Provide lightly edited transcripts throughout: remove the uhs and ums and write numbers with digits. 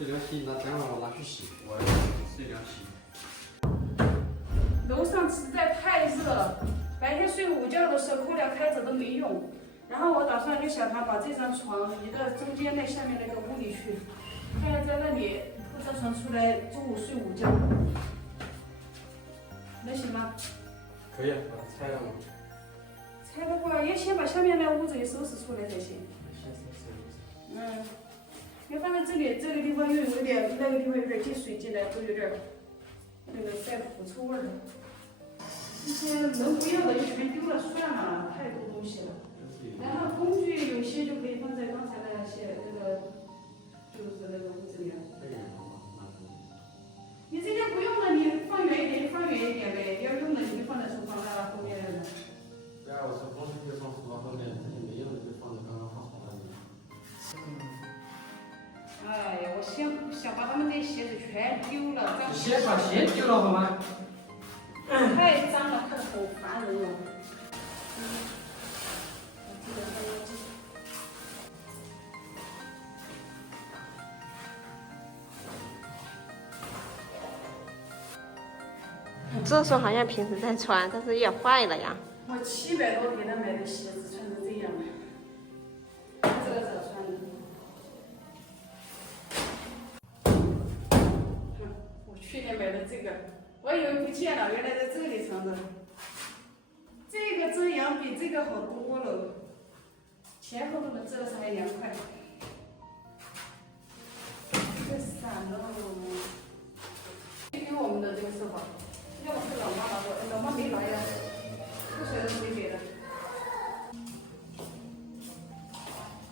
水凉洗，那待会儿我拿去洗。我水凉洗。楼上实在太热了，白天睡午觉的时候空调开着都没用。然后我打算就想他把这张床移到中间那下面那个屋里去，看要在那里铺张床出来中午睡午觉，能行吗？可以，把它拆了吗？拆的话，要先把下面那屋子给收拾出来才行。先收拾屋子。嗯，因为放在这个地方又有点，那个地方有点进水进来，都有点那个带腐臭味儿的。这些能不要的就全丢了算了，太多东西了。然后工具有些就可以放在刚才那些就是那个屋子里了。你这个不用了，你放远一点就放远一点呗，要用的你就放在厨房那后面了。对啊，我说工具就放厨房后面，这些没用的就放在刚刚放床那里。哎呀，我想把他们这鞋子全丢了，这样先把鞋丢了好吗？太脏了，看着好烦人哦。这双好像平时在穿，但是也坏了呀。我700多给他买的鞋子，穿成这样了。这个咋穿的？我去年买的这个，我以为不见了，原来在这里藏着。这个遮阳比这个好多了，前后都能遮上，还凉快。这散了，给我们的这个是吧？要不是老妈拿过，老妈没拿呀，不晓得是谁给的。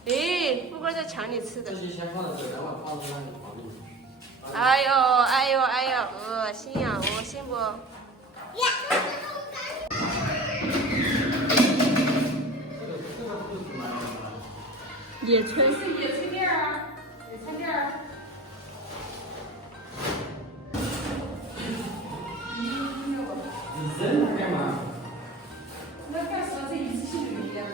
诶，富贵在抢你吃的。这些先放在这，然后放在那个床里。哎呦哎呦哎呦，恶心呀，恶心不？野炊。是野炊店啊，野餐店啊。你扔它干嘛？那干啥？这一次性就一样的。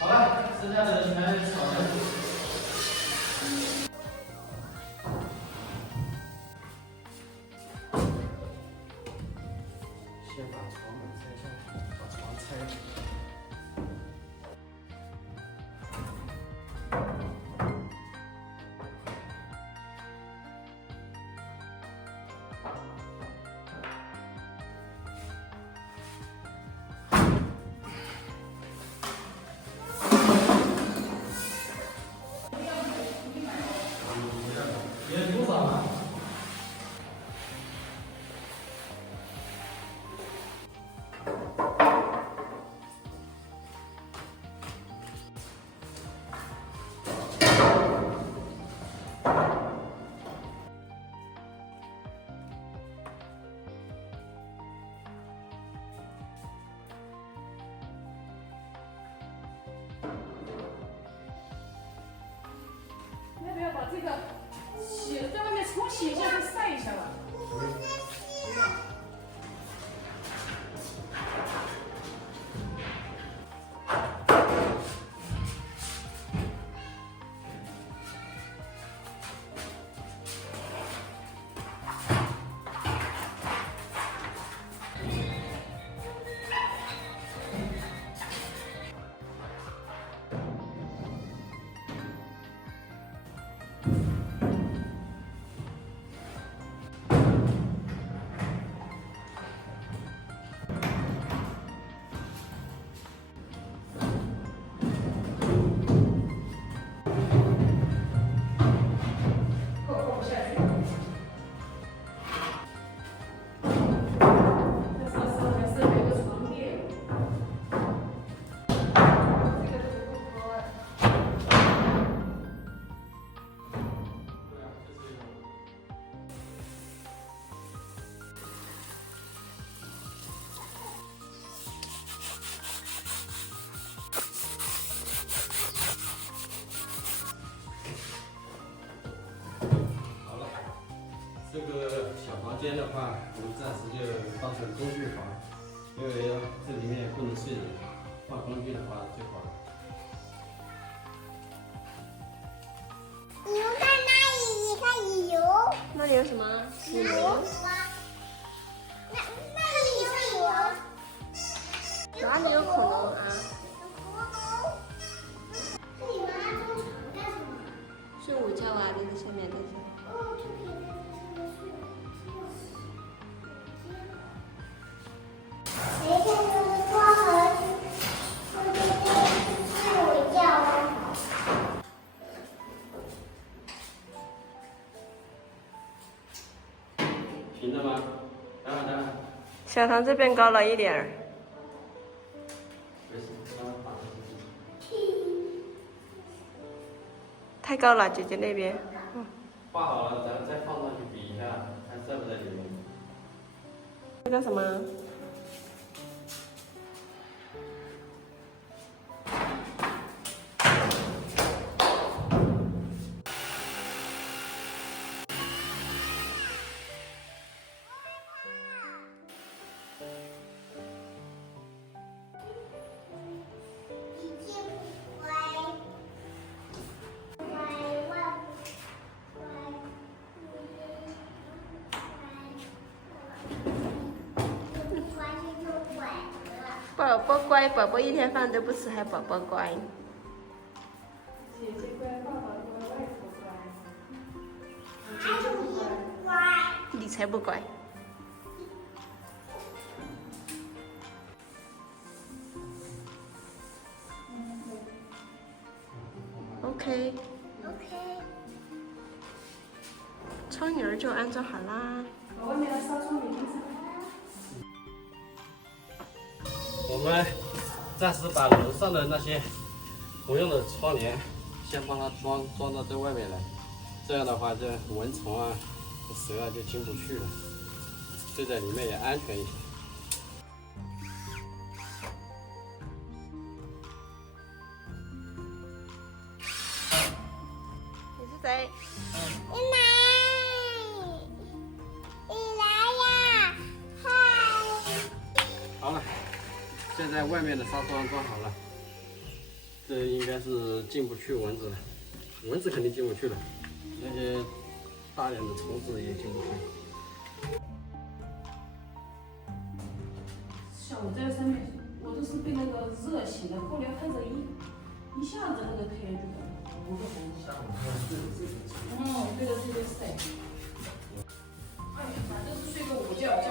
好了，剩下的全炒下去。先把床板拆下，把床拆了。间的话，我们暂时就当成工具房，因为这里面不能睡人，放工具的话最好了。牛在那里也可以游。那里有什么？牛那里有牛。哪里有恐龙啊？这里拿中场干什么？睡午觉啊，在这上面的。哦，就可以在这上面睡午觉。每天都是多和睡午觉哦。平的吗？等会等会。小唐这边高了一点儿。没事，慢慢放。太高了，姐姐那边。画好了，咱再放上去比一下，看在不在里面。这叫什么？宝宝乖，宝宝一天饭都不吃，还宝宝乖。姐姐乖，爸爸乖，外婆乖。还有你乖。你才不乖。OK， 窗帘儿就安装好啦。把外面的纱窗给钉上。我们暂时把楼上的那些不用的窗帘先帮它装到这外面来，这样的话，这蚊虫啊、蛇啊就进不去了，睡在里面也安全一些。你是谁？你来呀！嗨。好了，现在外面的纱窗装好了，这应该是进不去蚊子了，蚊子肯定进不去了，那些大点的虫子也进不去。像我在上面，我都是被那个热醒的，后来开着一下子那个开就5个红。对着这个晒。哎呀，反正是睡个午觉，将